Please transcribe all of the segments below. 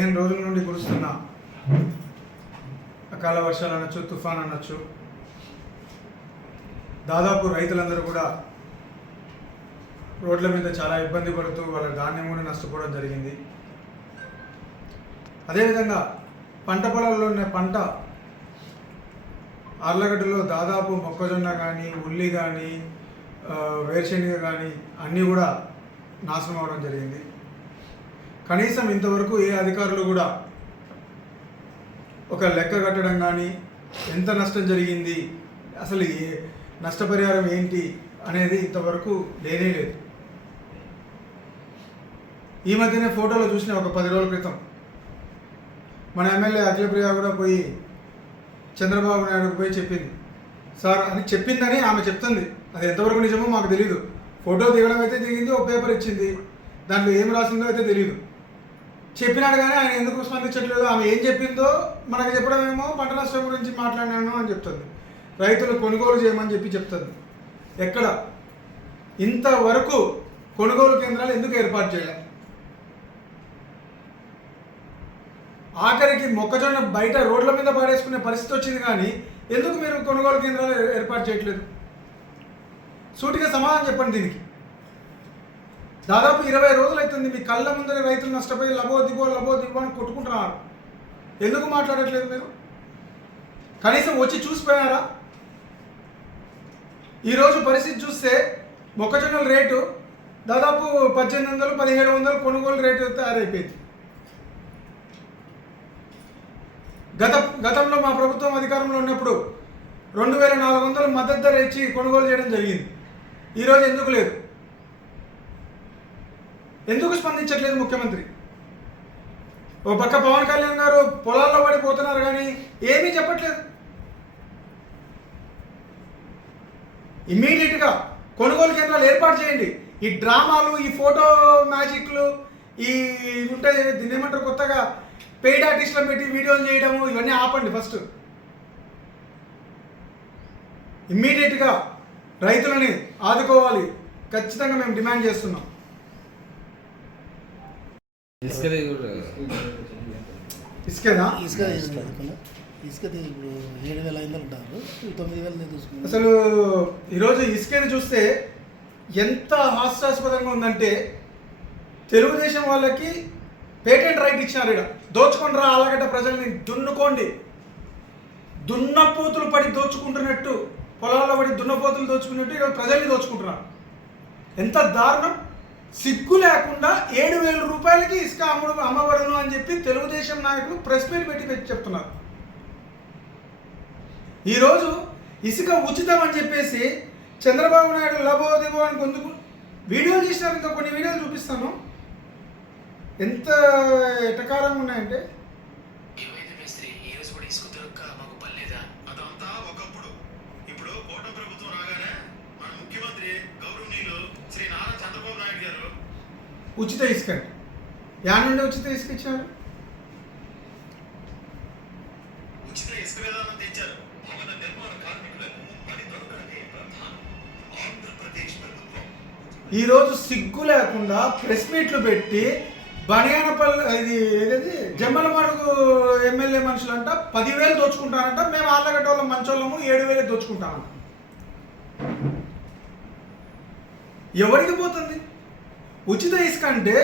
15 రోజుల నుండి కురుస్తున్న అకాల వర్షాలు అనొచ్చు, తుఫాన్ అనొచ్చు, దాదాపు రైతులందరూ కూడా రోడ్ల మీద చాలా ఇబ్బంది పడుతూ వాళ్ళ ధాన్యం కూడా నష్టపోవడం జరిగింది. అదేవిధంగా పంట పొలాల్లో ఉన్న పంట ఆర్లగడ్డలో దాదాపు మొక్కజొన్న కానీ, ఉల్లి కానీ, వేరుశెనగ కానీ అన్నీ కూడా నాశనం అవడం జరిగింది. కనీసం ఇంతవరకు ఏ అధికారులు కూడా ఒక లెక్క కట్టడం కానీ, ఎంత నష్టం జరిగింది, అసలు ఏ నష్టపరిహారం ఏంటి అనేది ఇంతవరకు లేనే లేదు. ఈ మధ్యనే ఫోటోలో చూసిన ఒక 10 రోజుల క్రితం మన ఎమ్మెల్యే అఖిలప్రియ కూడా పోయి చంద్రబాబు నాయుడుకు పోయి చెప్పింది. సార్ అని చెప్పిందని ఆమె చెప్తుంది. అది ఎంతవరకు నిజమో మాకు తెలియదు. ఫోటో దిగడం అయితే దిగింది, ఒక పేపర్ ఇచ్చింది, దాంట్లో ఏం రాసిందో అయితే తెలియదు. చెప్పినాడు కానీ ఆయన ఎందుకు స్పందించట్లేదు. ఆమె ఏం చెప్పిందో మనకు చెప్పడమేమో పంట నష్టం గురించి మాట్లాడినాను అని చెప్తుంది, రైతులు కొనుగోలు చేయమని చెప్తుంది. ఎక్కడ ఇంతవరకు కొనుగోలు కేంద్రాలు ఎందుకు ఏర్పాటు చేయాలి? ఆఖరికి మొక్కజొన్న బయట రోడ్ల మీద పాడేసుకునే పరిస్థితి వచ్చింది, కానీ ఎందుకు మీరు కొనుగోలు కేంద్రాలు ఏర్పాటు చేయట్లేదు? సూటిగా సమాధానం చెప్పండి. దీనికి దాదాపు 20 రోజులు అవుతుంది. మీ కళ్ళ ముందరే రైతులు నష్టపోయి లబో దిబో అని కొట్టుకుంటున్నారు. ఎందుకు మాట్లాడట్లేదు మీరు? కనీసం వచ్చి చూసిపోయారా? ఈరోజు పరిస్థితి చూస్తే మొక్కజొన్నల రేటు దాదాపు 1800, 1700 కొనుగోలు రేటు తయారైపోయింది. గతంలో మా ప్రభుత్వం అధికారంలో ఉన్నప్పుడు 2400 మద్దతు ధర ఇచ్చి కొనుగోలు చేయడం జరిగింది. ఈరోజు ఎందుకు లేదు? ఎందుకు స్పందించట్లేదు ముఖ్యమంత్రి? ఓ పక్క పవన్ కళ్యాణ్ గారు పొలాల్లో పడిపోతున్నారు, కానీ ఏమీ చెప్పట్లేదు. ఇమ్మీడియట్గా కొనుగోలు కేంద్రాలు ఏర్పాటు చేయండి. ఈ డ్రామాలు, ఈ ఫోటో మ్యాజిక్లు, ఈ ఉంటాయి దీన్ని ఏమంటారు, కొత్తగా పెయిడ్ ఆర్టిస్టులను పెట్టి వీడియోలు చేయడము, ఇవన్నీ ఆపండి. ఫస్ట్ ఇమ్మీడియట్గా రైతులని ఆదుకోవాలి. ఖచ్చితంగా మేము డిమాండ్ చేస్తున్నాం. ఇసుకది ఇప్పుడు 7,500 ఉంటారు, 9,000 చూసుకుంటారు. అసలు ఈరోజు ఇసుకది చూస్తే ఎంత హాస్యాస్పదంగా ఉందంటే, తెలుగుదేశం వాళ్ళకి పేటెంట్ రైట్ ఇచ్చినారు. ఇక్కడ దోచుకొని రా ఆలగడ్డ ప్రజల్ని దున్నుకోండి. దున్నపోతులు పడి దోచుకుంటున్నట్టు, పొలాల్లో పడి దున్నపోతులు దోచుకున్నట్టు ఈరోజు ప్రజల్ని దోచుకుంటున్నారు. ఎంత దారుణం! సిగ్గు లేకుండా 7,000 రూపాయలకి ఇసుక అమ్మబడును అని చెప్పి తెలుగుదేశం నాయకులు ప్రెస్ మీట్ పెట్టి చెప్తున్నారు. ఈరోజు ఇసుక ఉచితం అని చెప్పేసి చంద్రబాబు నాయుడు లబో దిబో అని కొందుకు వీడియోలు చేసినారు. ఇంకా కొన్ని వీడియోలు చూపిస్తాను, ఎంత ఎటకారంగా ఉన్నాయంటే. ఉచిత ఇసుక యాడ్ నుండి ఉచిత ఇసుక ఇచ్చారు. ఈరోజు సిగ్గు లేకుండా ప్రెస్ మీట్లు పెట్టి బనియానపల్లి ఇది ఏదైతే జమ్మలమడుగు ఎమ్మెల్యే మనుషులంట 10,000 దోచుకుంటారంట, మేము ఆళ్ళగడ్డ వాళ్ళ మంచోళ్ళము 7,000 దోచుకుంటామంట. ఎవరికి పోతుంది ఉచిత ఇసుక? అంటే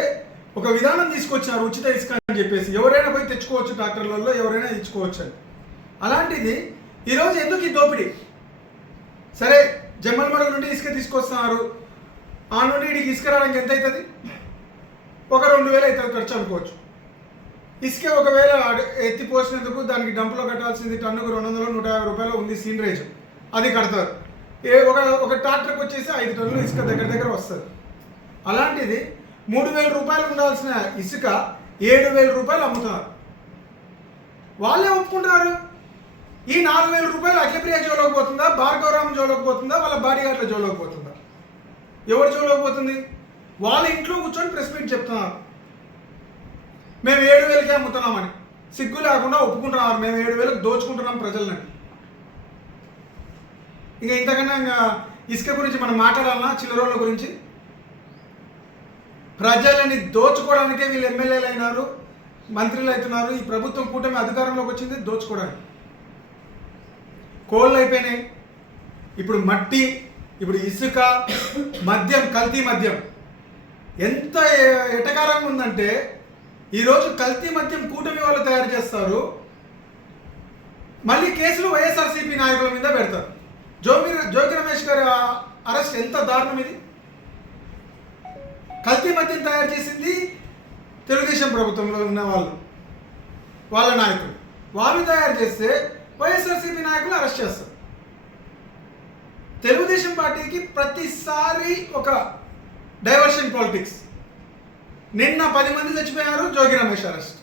ఒక విధానం తీసుకొచ్చారు ఉచిత ఇసుక అని చెప్పేసి, ఎవరైనా పోయి తెచ్చుకోవచ్చు, ట్రాక్టర్లలో ఎవరైనా ఇచ్చుకోవచ్చు అని. అలాంటిది ఈరోజు ఎందుకు ఈ దోపిడీ? సరే, జమ్మలమడుగు నుండి ఇసుక తీసుకొస్తున్నారు, ఆ నుండి ఇడికి ఇసుక రావడానికి ఎంత అవుతుంది? ఒక 2,000 అవుతుంది ఖర్చు అనుకోవచ్చు. ఇసుక ఒకవేళ ఎత్తిపోసినందుకు దానికి డంపులో కట్టాల్సింది టన్నుకు 200, 150 రూపాయలు ఉంది సీనరేజ్, అది కడతారు. ఒక ట్రాక్టర్కి వచ్చేసి 5 టన్నులు ఇసుక దగ్గర వస్తుంది. అలాంటిది 3,000 రూపాయలు ఉండాల్సిన ఇసుక 7,000 రూపాయలు అమ్ముతున్నారు. వాళ్ళే ఒప్పుకుంటున్నారు. ఈ 4,000 రూపాయలు అఖిలప్రియ జోలోకి పోతుందా, భార్గవరామ్ జోలోకి పోతుందా, వాళ్ళ బాడీగార్డ్ల జోలోకి పోతుందా? ఎవరి జోలోకి పోతుంది? వాళ్ళ ఇంట్లో కూర్చొని ప్రెస్ మీట్ చెప్తున్నారు, మేము 7,000కే అమ్ముతున్నామని. సిగ్గు లేకుండా ఒప్పుకుంటున్నారు, మేము 7,000కి దోచుకుంటున్నాం ప్రజలని. ఇంకా ఇంతకన్నా ఇంకా ఇసుక గురించి మనం మాట్లాడాలన్నా, చిల్లరోళ్ళ గురించి? ప్రజలని దోచుకోవడానికే వీళ్ళు ఎమ్మెల్యేలు అయినారు. మంత్రులు అవుతున్నారు. ఈ ప్రభుత్వం కూటమి అధికారంలోకి వచ్చింది దోచుకోవడానికి. కోళ్ళు అయిపోయినాయి, ఇప్పుడు మట్టి, ఇప్పుడు ఇసుక, మద్యం, కల్తీ మద్యం ఎంత ఎటకారంగా ఉందంటే ఈరోజు కల్తీ మద్యం కూటమి వాళ్ళు తయారు చేస్తారు, మళ్ళీ కేసులు వైఎస్ఆర్సీపీ నాయకుల మీద పెడతారు. జోగి రమేష్ గారి అరెస్ట్ ఎంత దారుణం ఇది. కల్తీ మద్యం తయారు చేసింది తెలుగుదేశం ప్రభుత్వంలో ఉన్న వాళ్ళ నాయకులు, వాళ్ళు తయారు చేస్తే వైఎస్ఆర్సీపీ నాయకులు అరెస్ట్ చేస్తారు. తెలుగుదేశం పార్టీకి ప్రతిసారి ఒక డైవర్షన్ పాలిటిక్స్. నిన్న 10 మంది చచ్చిపోయారు, జోగి రమేష్ అరెస్ట్,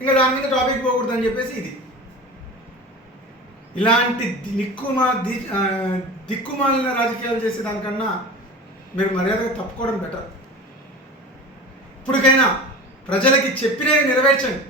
ఇంకా దాని మీద టాపిక్ పోకూడదని చెప్పేసి ఇది. ఇలాంటి దిక్కుమాలిన రాజకీయాలు చేసేదానికన్నా మీరు మర్యాదగా తప్పుకోవడం బెటర్. ఇప్పటికైనా ప్రజలకి చెప్పినవి నెరవేర్చండి.